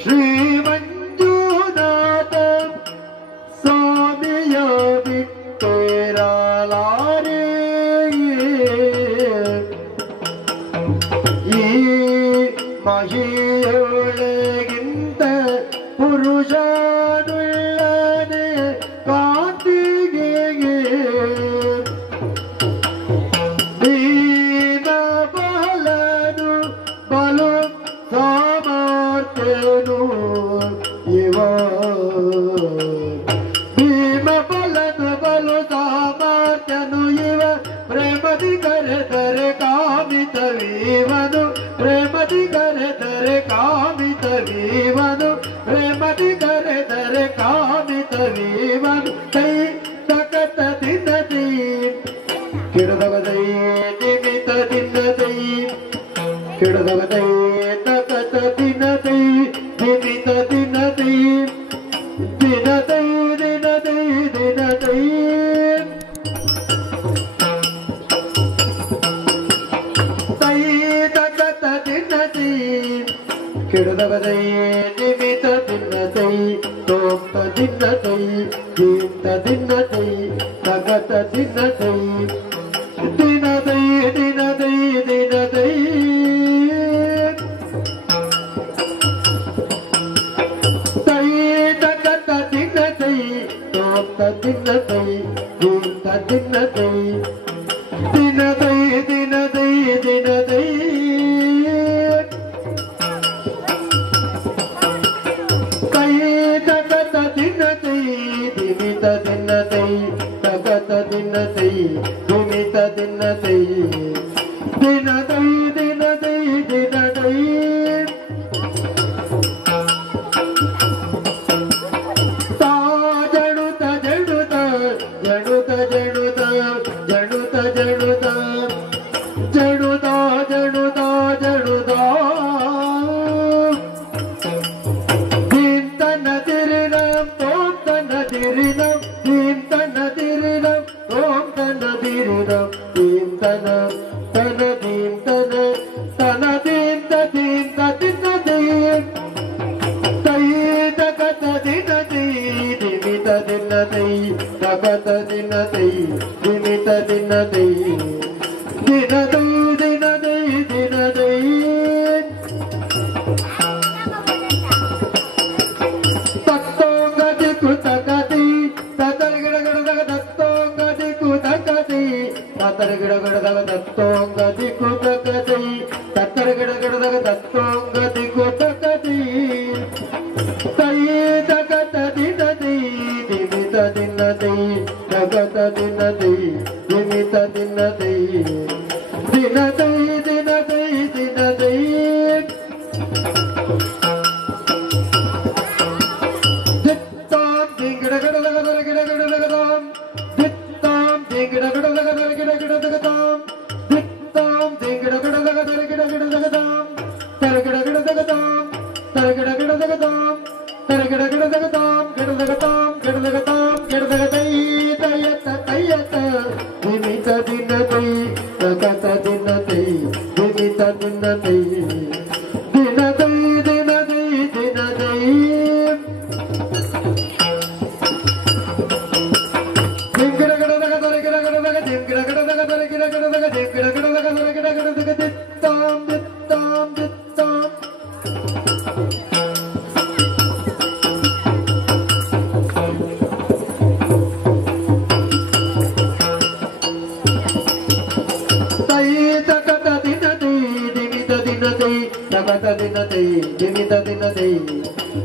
ಶ್ರೀ ಮಂಜುನಾಥ ಸ್ವಾಮಿಯ ಬಿಟ್ಟಿರಲಾರೆ ಈ ಮಹಿಯೊಳಗಿಂತ ಪುರುಷನುಳ್ಳನೆ ಕಾಂತಿಗೆ ದೀನ ಬಲನು ಬಲು ಸಾಮರ್ಥ್ಯನು ಇವ ಭೀಮ ಬಲನು ಬಲು ಸಾಮರ್ಥ್ಯನು ಇವ ಪ್ರೇಮದಿ ಕರೆದರೆ ಕಾಮಿತವೀವನು ಪ್ರೇಮದಿ ಕರೆದರೆ ಕಾಮಿತವೀವನು ಪ್ರೇಮದಿ ಕರೆದರೆ ಕಾಮಿತವೀವನು ಕೈ ತಕತ ದಿನದಿ ಕಿಡದವದೈ ನಿಮಿತ ದಿನದೈ ಕಿಡದವದೈ ತಕತ ದಿನದೈ ನಿಮಿತ ದಿನದೈ ದಿನದೈ ದಿನದೈ ದಿನದೈ ತೈ ತಕತ ದಿನದೈ ಕಿಡದವದೈ ನಿಮಿತ ದಿನದೈ ತೋಂತ ದಿನದೈ ದೀಂತ ದಿನದೈ ತಗತ ದಿನದೈ ದಿನದೈ ದಿನದೈ ದಿನದೈ ತೈ ತಗತ ದಿನದೈ ತೋಂತ ದಿನದೈ ದೀಂತ ದಿನದೈ ದಿನದೈ ದಿನದೈ ದಿನದೈ ಕೈ ತಗತ ದಿನದೈ ದಿಮಿತ ದಿನದೈ ತಗತ ದಿನದೈ ದಿಮಿತ ದಿನದೈ ದಿನದೈ ದಿನದೈ ದಿನದೈ ತಾ ಜಣುತ ಜಣುತ ಜಣುತ ಜಣುತ ಜಣುತ ಜಣುತ ಜಣುತ ಜಣುತ ಜಣುತ ದೀಂತನ ದಿರಿನಂ ತೋಂತನ ದಿರಿನಂ ದೀಂತನ ದಿರಿನಂ ತೋಂತನ ದಿರಿನಂ ದೀಂತನ ತನ ದೀಂತನ ತನ ದೀಂತ ದೀಂತ ದಿನದೈ ತೈ ತಗತ ದಿನದೈ ದಿಮಿತ ದಿನದೈ ತಗತ ದಿನದೈ ದಿಮಿತ ದಿನದೈ ದಿನದೈ ದಿನದೈ ದಿನದೈ ತತ್ತೋಂಗದಿ ಕುತಗದಿ ತತರ್ಗಿಡಗಡದಾಗ ತತ್ತೋಂಗದಿ ಕುತಗದಿ ತತರ್ಗಿಡಗಡದಾಗ ತತ್ತೋಂಗದಿ ಕುತಗದಿ ತತರ್ಗಿಡಗಡದಾಗ ತತ್ತೋಂಗದಿ ಕುತಗದಿ ತೈ ತಗತ ದಿನದೈ ದಿಮಿತ ದಿನದೈ ತಗತ ದಿನದೈ ದಿಮಿತ ದಿನದೈ ದಿನದೈ ದಿನದೈ ದಿನದೈ ದಿತ್ತಾಂ ದಿಂಗಿಡಗಡದಗದರ ಗಿಡಗಡದಗದಾಂ ದಿತ್ತಾಂ ದಿಂಗಿಡಗಡದಗದರ ಗಿಡಗಡದಗದಾಂ ದಿತ್ತಾಂ ದಿಂಗಿಡಗಡದಗದರ ಗಿಡಗಡದಗದಾಂ ತರಗಿಡಗಡದಗದಾಂ ತರಗಿಡಗಡದಗದಾಂ ತರಗಿಡಗಡದಗದಾಂ ಗಿಡದಗದಾಂ ಗಿಡದಗದಾಂ ಗಿಡದಗದೈ ತಯತ ತಯತ ದಿಮಿತ ದಿನದೈ ತಗತ ದಿನದೈ ದಿಮಿತ ದಿನದೈ ದಿನದೈ ದಿನದೈ ದಿನದೈ ದಿಂಗಿಡಗಡದಗದರ ಗಿಡಗಡದಗ ದಿಂಗಿಡಗಡದಗದರ ಗಿಡಗಡದಗ ದಿಂಗಿಡಗಡದಗದರ ಗಿಡಗಡದಗ ದಿತ್ತಾಂ ದಿತ್ತಾಂ ದಿತ್ತಾಂ ತೈ ತಗತ ದಿನದೈ ದಿಮಿತ ದಿನದೈ ತಗತ ದಿನದೈ ದಿಮಿತ ದಿನದೈ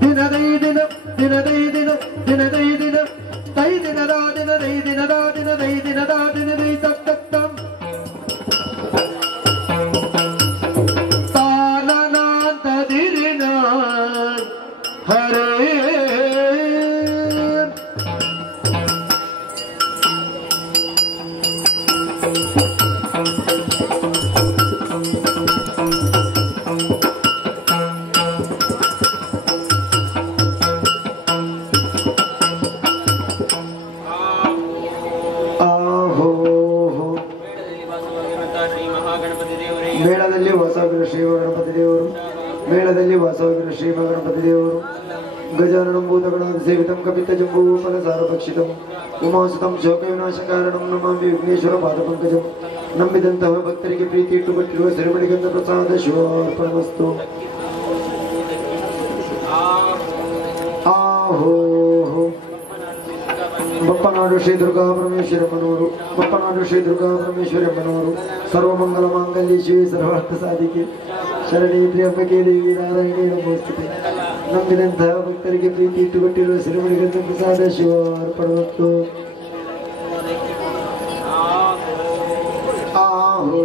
ದಿನದೈ ದಿನ ದಿನದೈ ದಿನ ದಿನದೈ ದಿನ ತೈ ದಿನದ ದಿನದೈ ದಿನದ ದಿನದೈ ದಿನದ ದಿನದೈ ತತ್ತಂ ತಾಲನಾಂತ ದಿರಿನ ಹರೇ ಮೇಳದಲ್ಲಿ ವಾಸವಾಗಿರುವ ಶ್ರೀ ಗಣಪತಿ ದೇವರು ಮೇಳದಲ್ಲಿ ವಾಸವಾಗಿರುವ ಶ್ರೀ ಗಣಪತಿ ದೇವರು ಗಜಾನನಂ ಭೂತಗಣಾದ ಸೇವಿತಂ ಕಪಿತ ಜಂಬೂಫಲ ಸಾರಭಕ್ಷಿತಂ ಉಮಾಸುತಂ ಶೋಕ ವಿನಾಶ ಕಾರಣಂ ನಮಾಮಿ ವಿಘ್ನೇಶ್ವರ ಪಾದಪಂಕಜಂ. ನಂಬಿದಂತಹ ಭಕ್ತರಿಗೆ ಪ್ರೀತಿ ಇಟ್ಟುಕೊಟ್ಟಿರುವ ಸಿರಿಮಡಿಗಂಧ ಪ್ರಸಾದ ಶಿವಾರ್ಪಣಮಸ್ತು. ಆಹೋ ಬಪ್ಪನಾಡು ಶ್ರೀ ದುರ್ಗಾ ಪರಮೇಶ್ವರಮ್ಮನವರು ಬಪ್ಪನಾಡು ಶ್ರೀ ದುರ್ಗಾ ಪರಮೇಶ್ವರಮ್ಮನವರು ಸರ್ವಮಂಗಲ ಮಾಂಗಲ್ಯ ಶಿವೆ ಸರ್ವಾರ್ಥ ಸಾಧಿಕೆ ಶರಣಿ ತ್ರ್ಯಂಬಕೆ ದೇವಿ ನಾರಾಯಣಿ ನಮೋಸ್ತುತೆ. ನಂಬಿದಂತಹ ಭಕ್ತರಿಗೆ ಪ್ರೀತಿ ಇಟ್ಟುಕೊಟ್ಟಿರುವ ಸಿರಿಮಡಿಗಂಧ ಪ್ರಸಾದ ಶಿವಾರ್ಪಣಮಸ್ತು. ಆಹೋ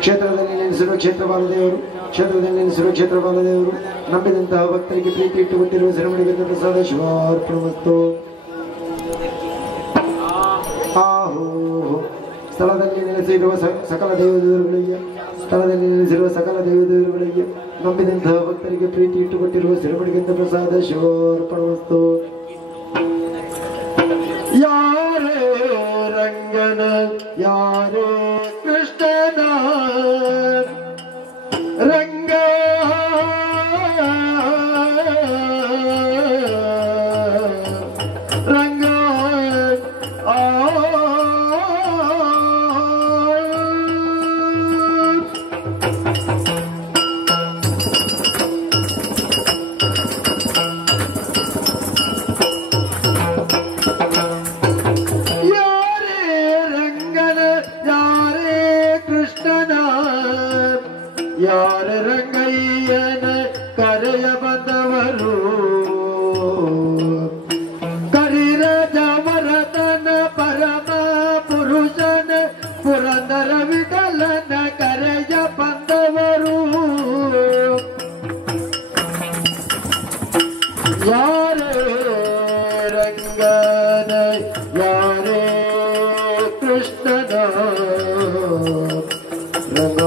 ಕ್ಷೇತ್ರದಲ್ಲಿ ನೆಲೆಸಿರುವ ಕ್ಷೇತ್ರಪಾಲದೇವರು ನಂಬಿದಂತಹ ಭಕ್ತರಿಗೆ ಪ್ರೀತಿ ಇಟ್ಟುಕೊಟ್ಟಿರುವ ಸಿರಿಮಡಿಗಂಧ ಪ್ರಸಾದ ಶಿವಾರ್ಪಣಮಸ್ತು. ಆಹೋ ಸ್ಥಳದಲ್ಲಿ ನೆಲೆಸಿರುವ ಸಕಲ ದೇವದೇವರುಗಳಿಗೆ ನಂಬಿದಂತಹ ಭಕ್ತರಿಗೆ ಪ್ರೀತಿ ಇಟ್ಟುಕೊಟ್ಟಿರುವ ಸಿರಿಮಡಿಗಂಧ ಪ್ರಸಾದ ಶಿವಾರ್ಪಣಮಸ್ತು. ಯಾರೇ ರಂಗನ ಯಾರೇ ಕೃಷ್ಣನ ರಂಗ ರಂಗ ಯಾರ ರಂಗಯ್ಯನ ಕರೆಯ ಬಂದವರು ಕರಿರಾಜ ಮರತನ ಪರಮ ಪುರುಷನ ಪುರಂದರ ವಿಠಲನ ಕರೆಯ ಬಂದವರು ಯಾರೇ ರಂಗನ ಯಾರೇ ಕೃಷ್ಣನ ರಂಗ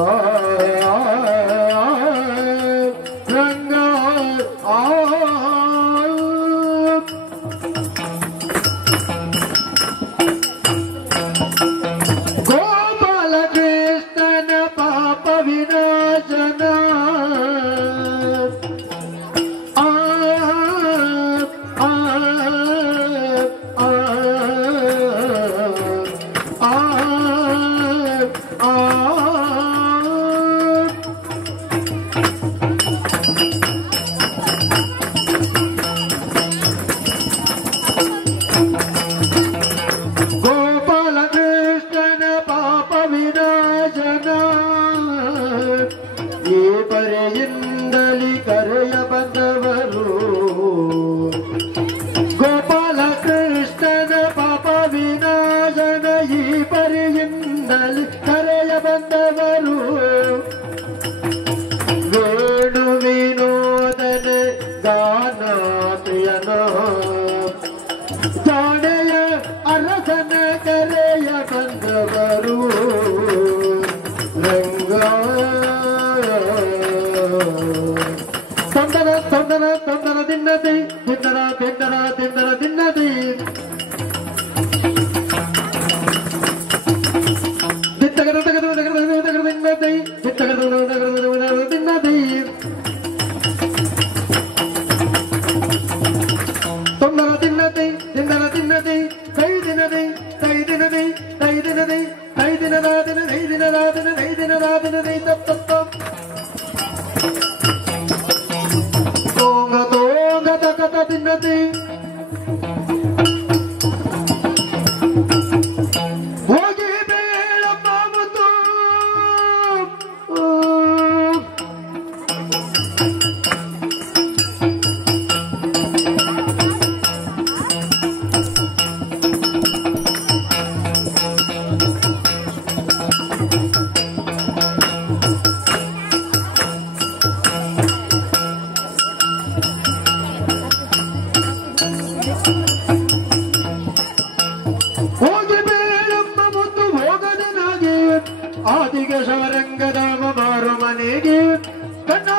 ಪರೆಯಿಂದಲಿ ಕರೆಯ ಬಂದವರು ಗೋಪಾಲ ಕೃಷ್ಣನ ಪಾಪ ವಿನಾಶನ ಈ ಪರೆಯಿಂದಲಿ ಕರೆಯ ಬಂದವರು ವೇಣು ವಿನೋದನ ಗಾನ ಪ್ರಿಯನ ಜಾಣೆಯ ಅರಸನ ಕರೆಯ ಬಂದವರು ರಂಗ ತೊಂದರ ತೊಂದರ ತೊಂದರ ದಿನ್ನದಿ ತಿಂದರ ತಿಂದರ ತಿಂದರ ದಿನ್ನದಿ ದಿತ್ತಗರ ತಗರ ತಗರ ತಗರ ದಿನ್ನದಿ ದಿತ್ತಗರ ತಗರ ದಿನ್ನದಿ ತೊಂದರ ದಿನ್ನದಿ ತಿಂದರ ದಿನ್ನದಿ ಕೈ ದಿನದಿ ಕೈ ದಿನದಿ ಕೈ ದಿನದಿ ಕೈ ದಿನದಾದಿನ ಕೈ ದಿನದಾದಿನ ಕೈ ದಿನದಾದಿನ ಕೈ ತಪ್ಪ ಕಥ ತಿನ್ನದಿ ಹೋಗಿ ಬೇಳಮ್ಮ ಮುತ್ತು ಆದಿಗೆ ಶವರಂಗದ ಮಾರು ಮನೆಗೆ ಕಣ್ಣ